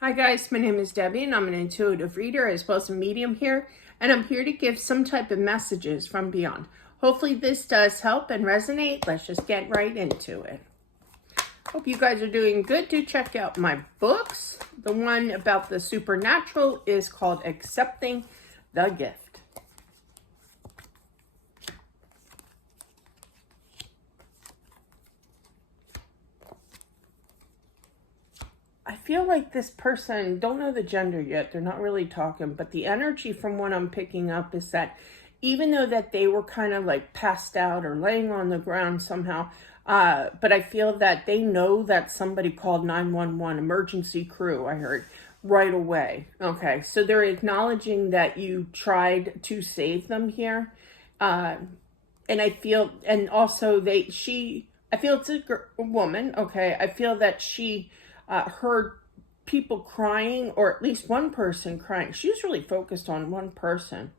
Hi guys, my name is Debbie and I'm an intuitive reader as well as a medium here, and I'm here to give some type of messages from beyond. Hopefully this does help and resonate. Let's just get right into it. Hope you guys are doing good. Do check out my books. The one about the supernatural is called Accepting the Gift. I feel like this person, don't know the gender yet, they're not really talking, but the energy from what I'm picking up is that even though that they were kind of like passed out or laying on the ground somehow, but I feel that they know that somebody called 911, emergency crew, I heard, right away. Okay, so they're acknowledging that you tried to save them here. And I feel, and also I feel it's a woman, okay? I feel that she heard people crying, or at least one person crying. She was really focused on one person.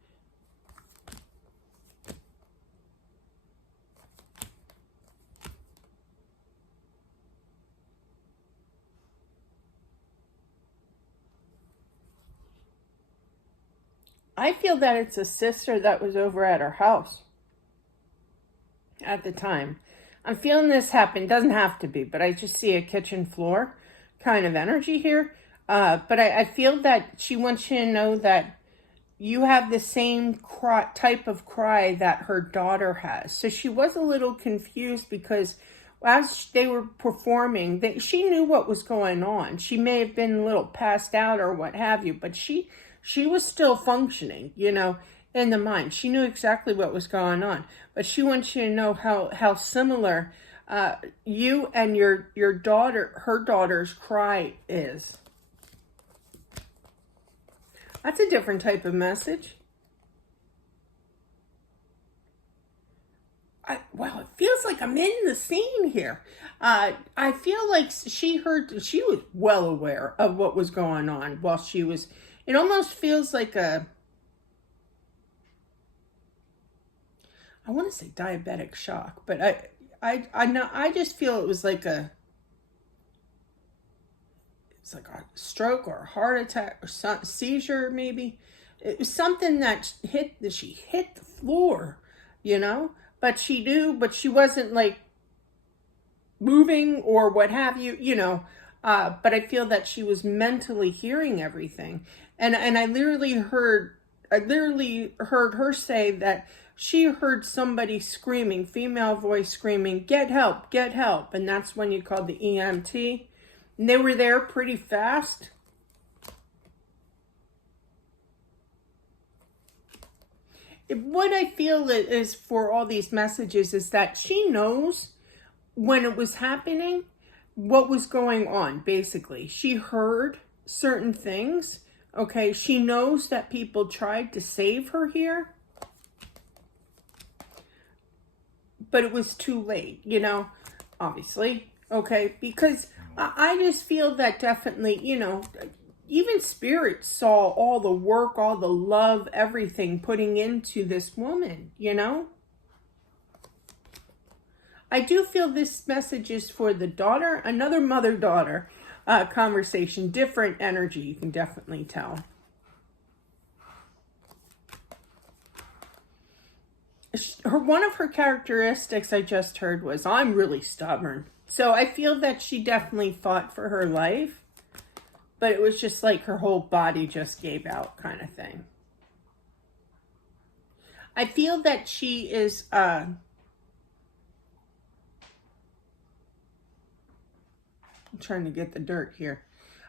I feel that it's a sister that was over at her house at the time. I'm feeling this happen. Doesn't have to be, but I just see a kitchen floor kind of energy here. But I feel that she wants you to know that you have the same type of cry that her daughter has. So she was a little confused because as they were performing, she knew what was going on. She may have been a little passed out or what have you, but she was still functioning, in the mind. She knew exactly what was going on. But she wants you to know how similar you and your daughter, her daughter's cry is. That's a different type of message. Wow, it feels like I'm in the scene here. I feel like she was well aware of what was going on while she was, it almost feels like I want to say diabetic shock, but I know, I just feel it was like it's like a stroke or a heart attack or seizure maybe. It was something that she hit the floor, but she knew, but she wasn't like moving or what have you. But I feel that she was mentally hearing everything. And I literally heard her say that she heard somebody screaming, female voice screaming, get help, get help. And that's when you called the EMT. And they were there pretty fast. What I feel is for all these messages is that she knows when it was happening, what was going on, basically. She heard certain things, okay? She knows that people tried to save her here, but it was too late, obviously, okay? Because I just feel that definitely, even spirit saw all the work, all the love, everything putting into this woman, I do feel this message is for the daughter, another mother-daughter conversation, different energy, you can definitely tell. One of her characteristics I just heard was, I'm really stubborn. So I feel that she definitely fought for her life, but it was just like her whole body just gave out kind of thing. I feel that she is... I'm trying to get the dirt here.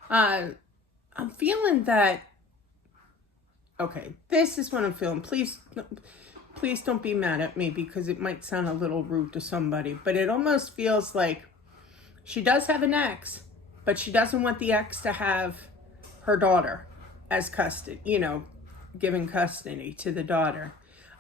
I'm feeling that... Okay, this is what I'm feeling. Please don't be mad at me because it might sound a little rude to somebody, but it almost feels like she does have an ex, but she doesn't want the ex to have her daughter as custody, giving custody to the daughter.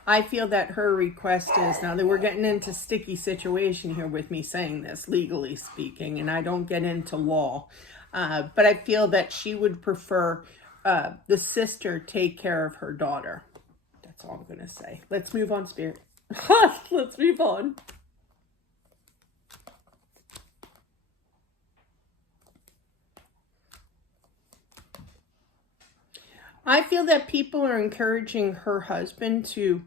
I feel that her request is, now that we're getting into sticky situation here with me saying this, legally speaking, and I don't get into law, but I feel that she would prefer the sister take care of her daughter. That's all I'm going to say. Let's move on, Spirit. Let's move on. I feel that people are encouraging her husband to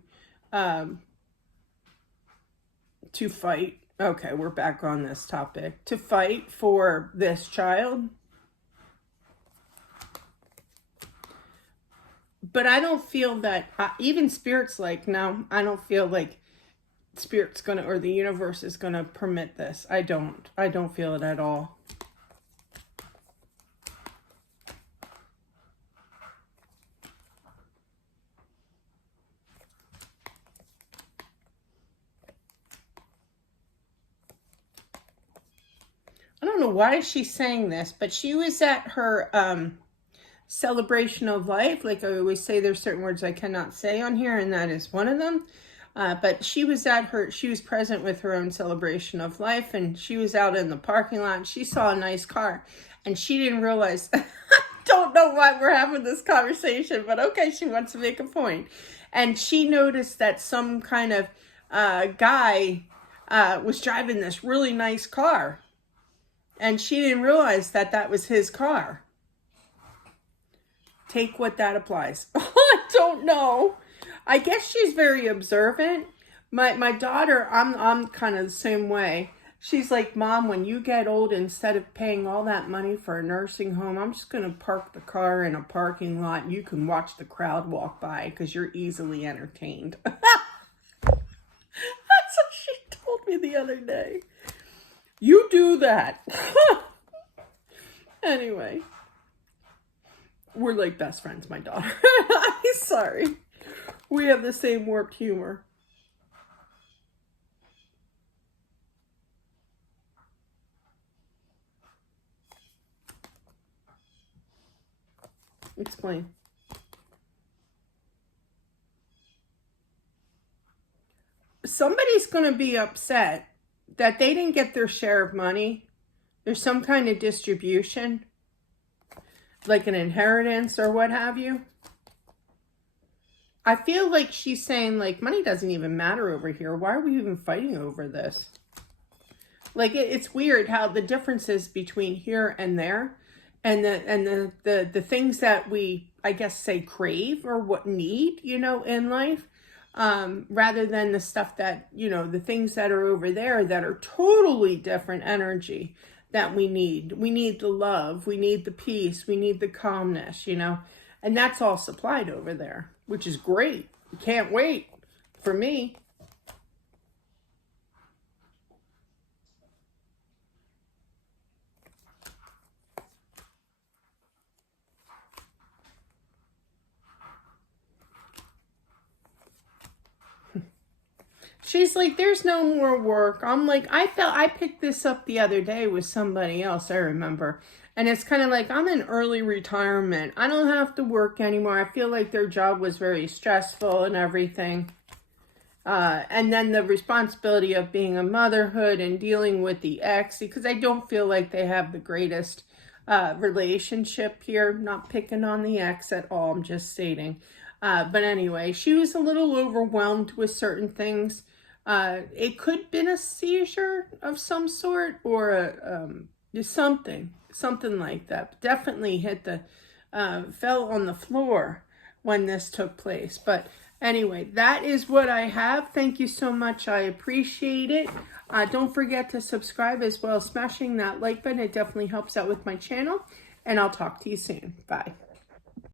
fight. Okay, we're back on this topic. To fight for this child. But I don't feel that, even Spirit's like, no, I don't feel like Spirit's gonna, or the universe is gonna permit this. I don't feel it at all. I don't know why she's saying this, but she was at her celebration of life. Like I always say, there's certain words I cannot say on here, and that is one of them. But she was present with her own celebration of life, and she was out in the parking lot. She saw a nice car, and she didn't realize, I don't know why we're having this conversation, but okay, she wants to make a point. And she noticed that some kind of guy was driving this really nice car. And she didn't realize that that was his car. Take what that applies. I don't know. I guess she's very observant. My daughter, I'm kind of the same way. She's like, Mom, when you get old, instead of paying all that money for a nursing home, I'm just going to park the car in a parking lot and you can watch the crowd walk by because you're easily entertained. That's what she told me the other day. You do that. Anyway, we're like best friends, my daughter. I'm sorry. We have the same warped humor. Explain. Somebody's going to be upset that they didn't get their share of money. There's some kind of distribution, like an inheritance or what have you. I feel like she's saying, like, money doesn't even matter over here. Why are we even fighting over this? Like, it's weird how the differences between here and there, and the things that we, I guess, say crave or what need, you know, in life. Rather than the stuff that, you know, the things that are over there that are totally different energy that we need. We need the love, we need the peace, we need the calmness, you know, and that's all supplied over there, which is great. Can't wait for me. She's like, there's no more work. I'm like, I picked this up the other day with somebody else, I remember. And it's kind of like, I'm in early retirement. I don't have to work anymore. I feel like their job was very stressful and everything. And then the responsibility of being a motherhood and dealing with the ex, because I don't feel like they have the greatest relationship here. Not picking on the ex at all, I'm just stating. But anyway, she was a little overwhelmed with certain things. It could have been a seizure of some sort or something like that. Definitely hit fell on the floor when this took place. But anyway, that is what I have. Thank you so much. I appreciate it. Don't forget to subscribe as well as smashing that like button. It definitely helps out with my channel. And I'll talk to you soon. Bye.